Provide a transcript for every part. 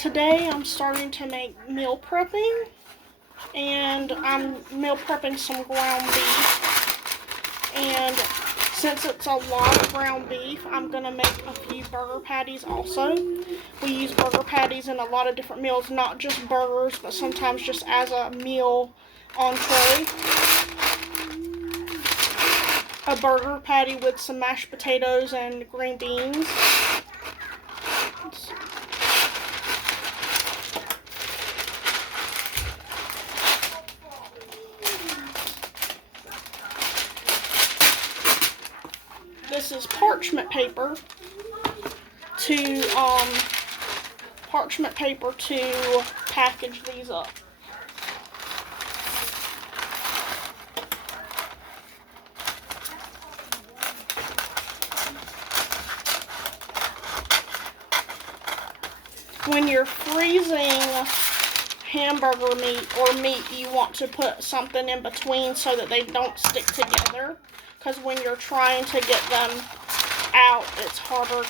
Today I'm starting to make meal prepping, and I'm meal prepping some ground beef, and since it's a lot of ground beef, I'm going to make a few burger patties also. We use burger patties in a lot of different meals, not just burgers, but sometimes just as a meal entree. A burger patty with some mashed potatoes and green beans. This is parchment paper to package these up. When you're freezing hamburger meat or meat, you want to put something in between so that they don't stick together. Because when you're trying to get them out, it's harder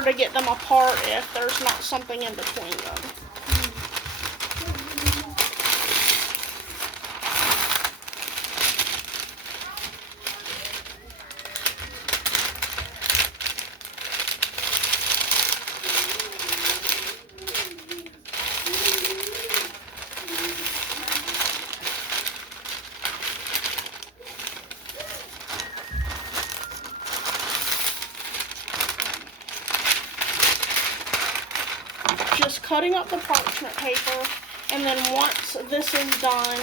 to get them apart if there's not something in between them. Just cutting up the parchment paper, and then once this is done,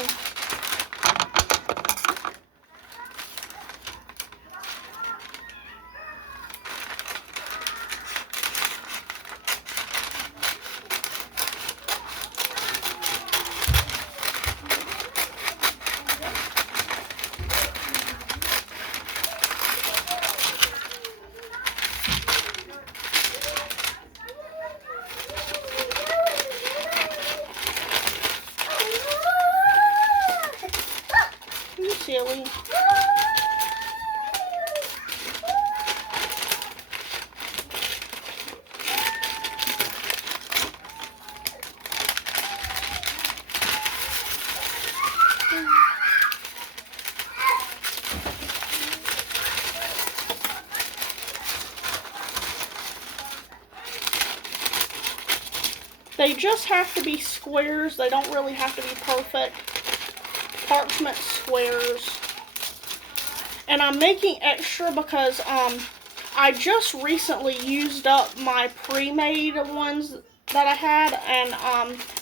silly. They just have to be squares. They don't really have to be perfect. Parchment squares. And I'm making extra because I just recently used up my pre-made ones that I had, and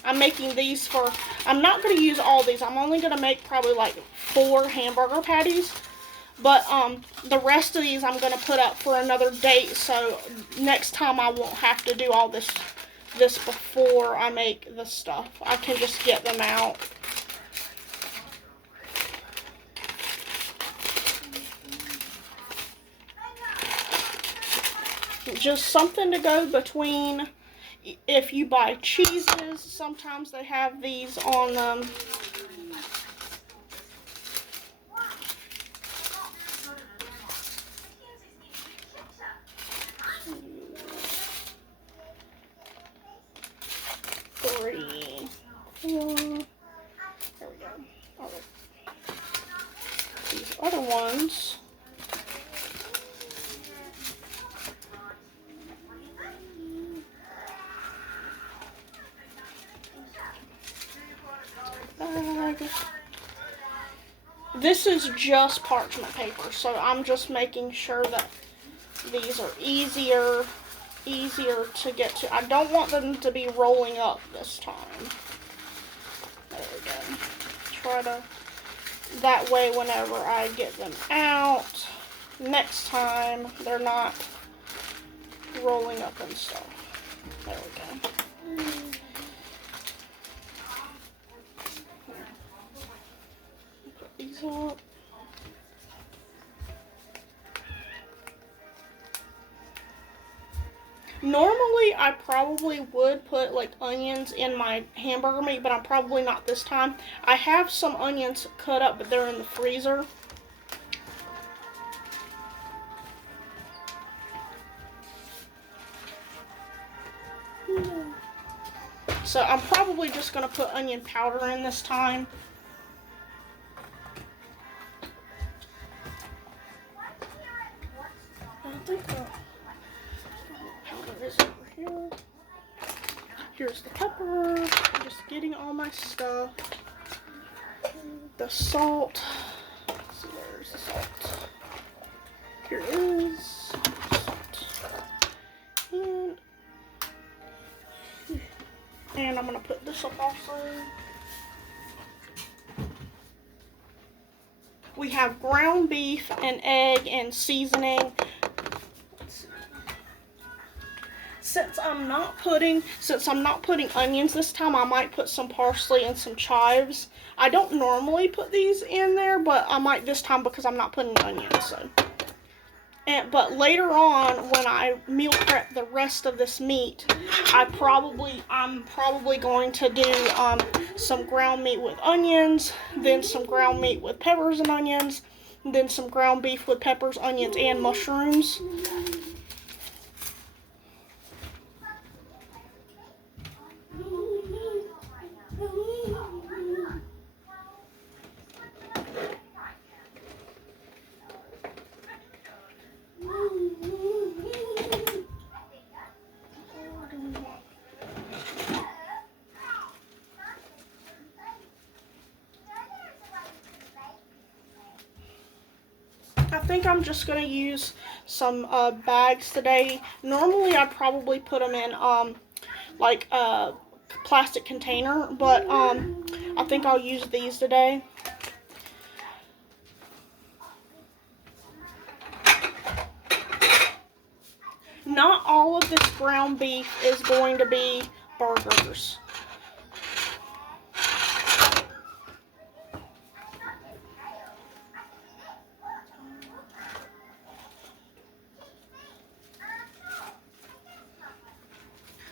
I'm making these for, I'm not going to use all these. I'm only going to make probably like 4 hamburger patties, but the rest of these I'm going to put up for another date, so next time I won't have to do all this before I make the stuff. I can just get them out. Just something to go between. If you buy cheeses, sometimes they have these on them. Three, four. There we go. All right. These other ones. This is just parchment paper, so I'm just making sure that these are easier to get to. I don't want them to be rolling up this time. There we go. Try to, that way whenever I get them out next time, they're not rolling up and stuff. There we go. Put these up. Normally, I probably would put like onions in my hamburger meat, but I'm probably not this time. I have some onions cut up, but they're in the freezer. So I'm probably just going to put onion powder in this time. I think the powder is over here. Here's the pepper. I'm just getting all my stuff. The salt. Let's see, where's the salt? Here it is. Salt. And I'm going to put this up also. We have ground beef and egg and seasoning. Since I'm not putting onions this time, I might put some parsley and some chives. I don't normally put these in there, but I might this time because I'm not putting onions. So, but later on, when I meal prep the rest of this meat, I'm probably going to do some ground meat with onions, then some ground meat with peppers and onions, then some ground beef with peppers, onions, and mushrooms. I think I'm just going to use some bags today. Normally I'd probably put them in like a plastic container, but I think I'll use these today. Not all of this ground beef is going to be burgers.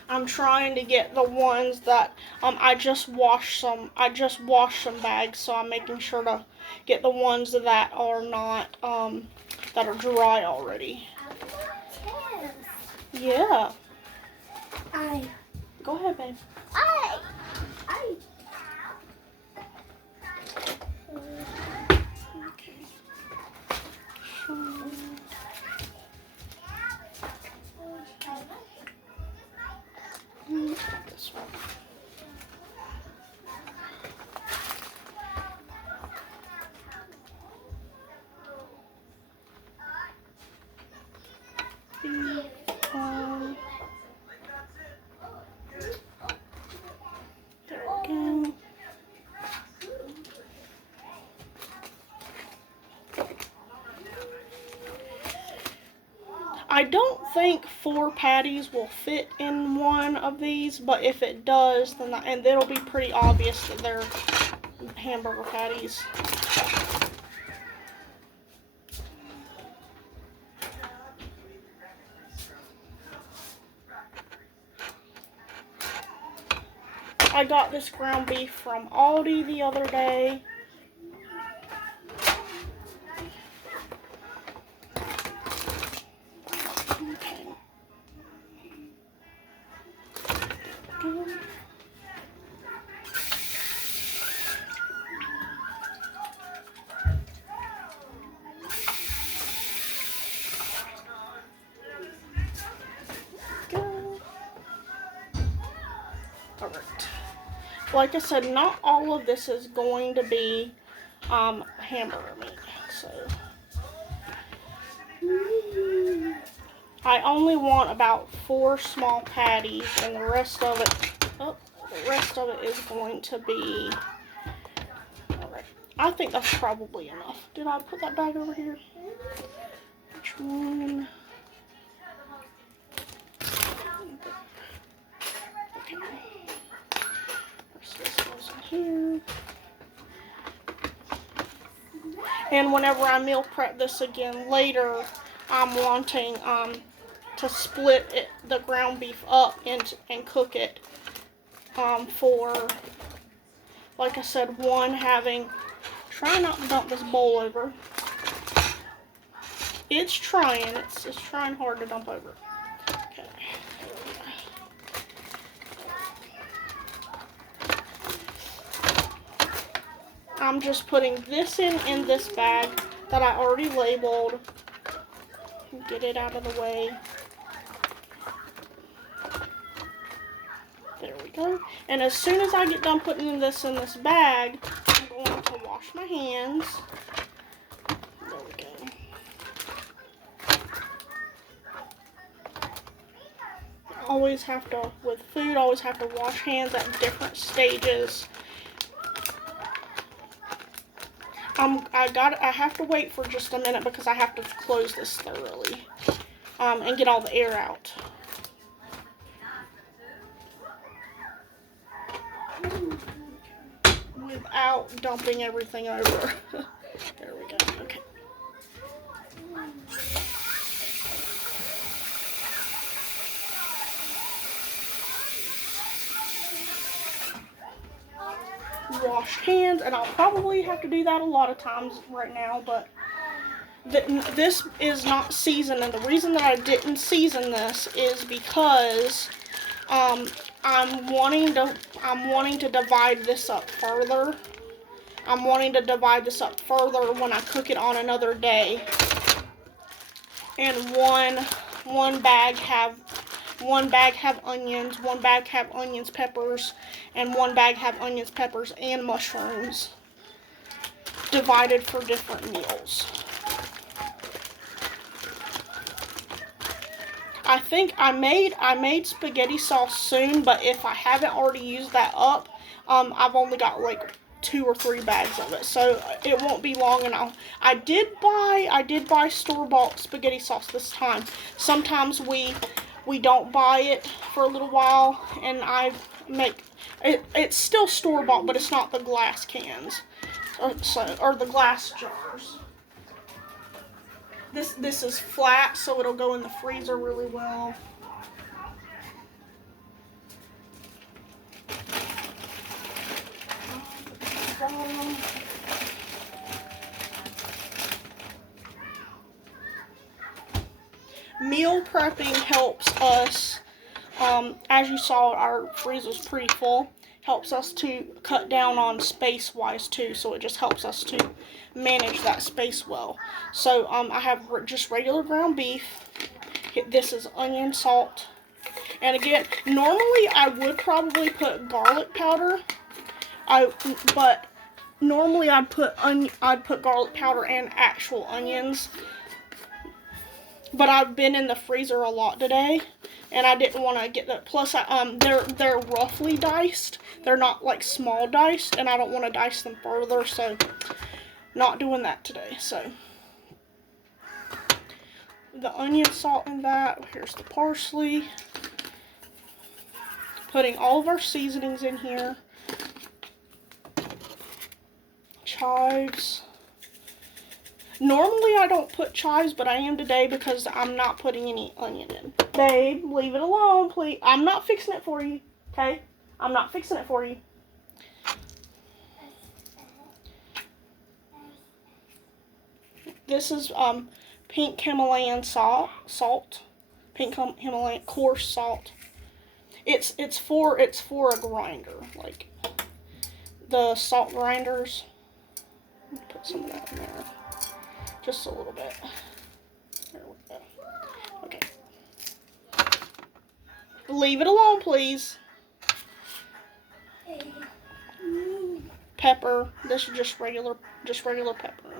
I'm trying to get the ones that I just washed some bags, so I'm making sure to get the ones that are not that are dry already. Yeah. Go ahead, babe. Okay. This one. There we go. I don't think 4 patties will fit in one of these, but if it does, then and it'll be pretty obvious that they're hamburger patties. I got this ground beef from Aldi the other day. Okay. Alright. Like I said, not all of this is going to be hamburger meat. So I only want about 4 small patties, and the rest of it is going to be. Alright. I think that's probably enough. Did I put that bag over here? Which one? Okay. This goes in here. And whenever I meal prep this again later, I'm wanting to split the ground beef up and cook it for, like I said, one having. Try not to dump this bowl over. It's trying hard to dump over. Okay. I'm just putting this in this bag that I already labeled. Get it out of the way. There we go. And as soon as I get done putting this in this bag, I'm going to wash my hands. There we go. Always have to, with food, always have to wash hands at different stages. I have to wait for just a minute because I have to close this thoroughly and get all the air out. Without dumping everything over. There we go. Okay. Wash hands, and I'll probably have to do that a lot of times right now, but this is not seasoned, and the reason that I didn't season this is because I'm wanting to divide this up further. I'm wanting to divide this up further when I cook it on another day, and one bag have onions, one bag have onions, peppers, and one bag have onions, peppers, and mushrooms divided for different meals. I think I made spaghetti sauce soon, but if I haven't already used that up, I've only got like 2 or 3 bags of it, so it won't be long. And I did buy store-bought spaghetti sauce this time. Sometimes we don't buy it for a little while, and I make it. It's still store-bought, but it's not the glass cans or the glass jars. This is flat, so it'll go in the freezer really well. Meal prepping helps us, as you saw, our freezer's pretty full. Helps us to cut down on space-wise too, so it just helps us to manage that space well. So I have just regular ground beef. This is onion, salt, and again, normally I would probably put garlic powder. But normally I'd put garlic powder and actual onions. But I've been in the freezer a lot today, and I didn't want to get that. Plus, they're roughly diced. They're not like small diced, and I don't want to dice them further, so not doing that today. So the onion, salt in that. Here's the parsley. Putting all of our seasonings in here. Chives. Normally I don't put chives, but I am today because I'm not putting any onion in. Babe, leave it alone, please. I'm not fixing it for you, okay? I'm not fixing it for you. This is pink Himalayan salt. Pink Himalayan coarse salt. It's for a grinder, like the salt grinders. Put some of that in there. Just a little bit. There we go. Okay. Leave it alone, please. Pepper. This is just regular pepper.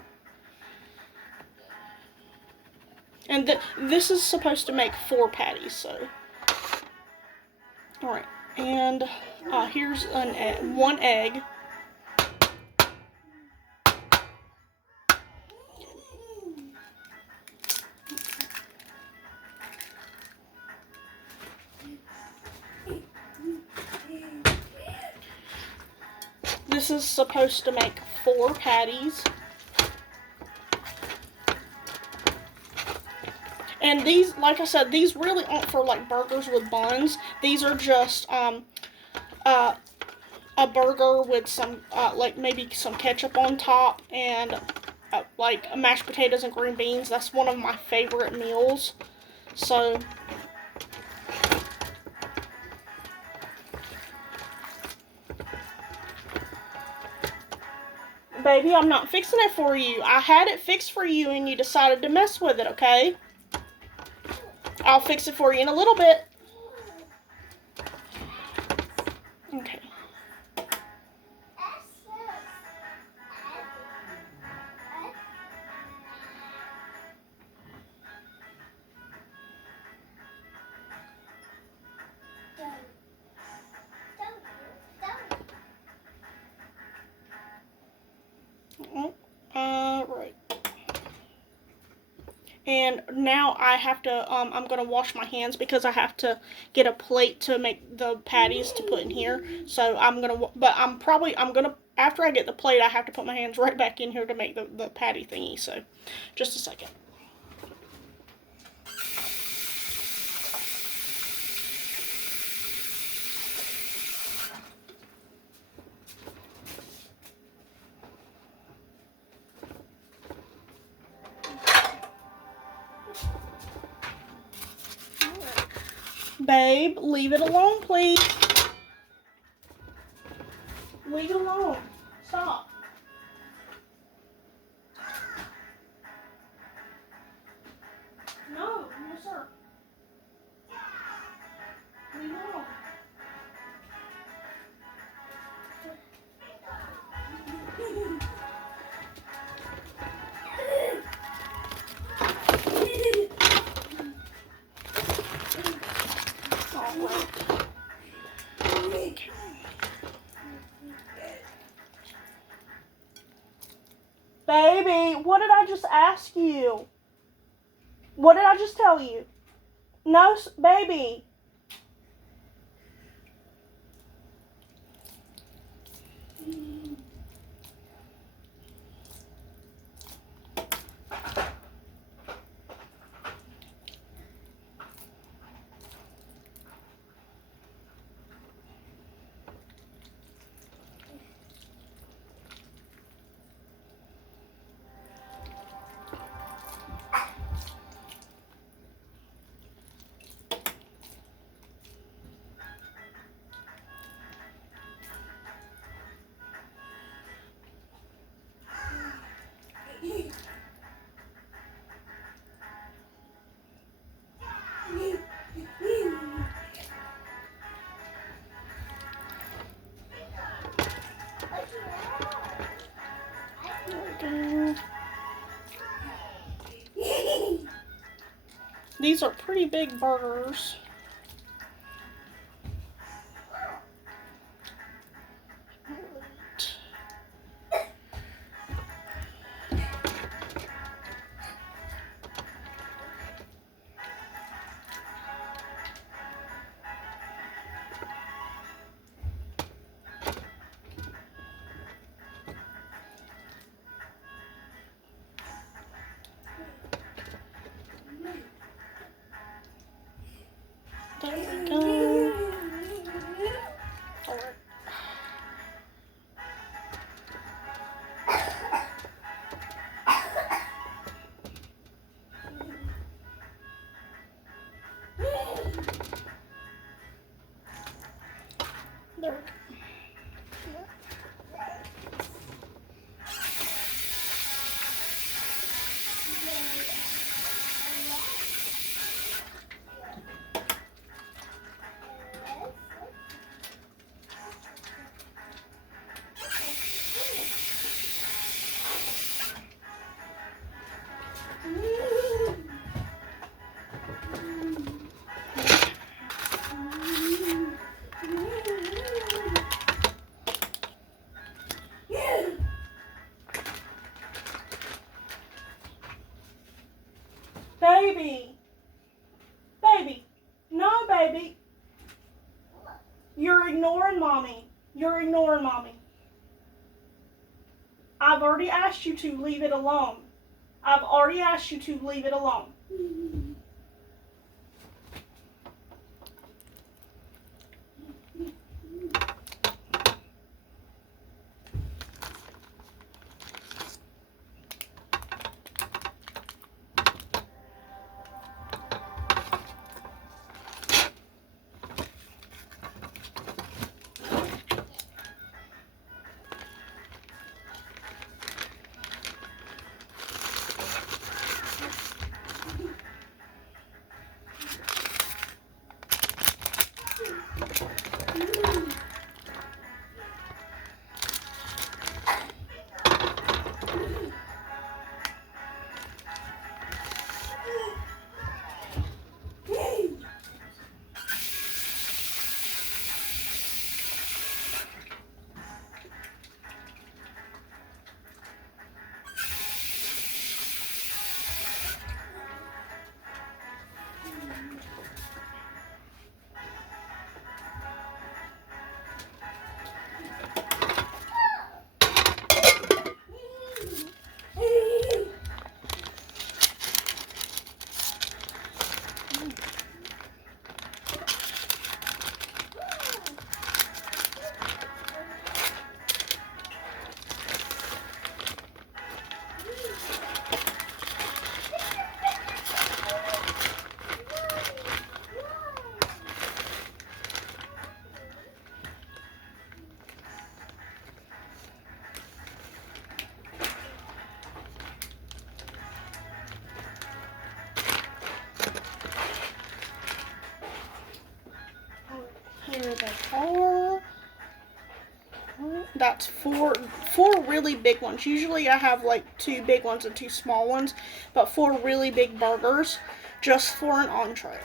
And this is supposed to make 4 patties, so. All right. And here's one egg. This is supposed to make 4 patties. And these, like I said, these really aren't for like burgers with buns. These are just a burger with some like maybe some ketchup on top and like mashed potatoes and green beans. That's one of my favorite meals. So Baby, I'm not fixing it for you. I had it fixed for you and you decided to mess with it, okay? I'll fix it for you in a little bit. Okay. Right. And now I have to, I'm going to wash my hands because I have to get a plate to make the patties to put in here. So I'm going to, but I'm going to, after I get the plate, I have to put my hands right back in here to make the patty thingy. So just a second. Babe, leave it alone, please. Leave it alone. Stop. No, no, sir. Leave it alone. Baby, what did I just ask you? What did I just tell you? No, baby. These are pretty big burgers. There we go. All right. There we go. Baby. Baby. No, baby. You're ignoring mommy. You're ignoring mommy. I've already asked you to leave it alone. I've already asked you to leave it alone. Here they are. That's four really big ones. Usually I have like 2 big ones and 2 small ones, but 4 really big burgers just for an entree.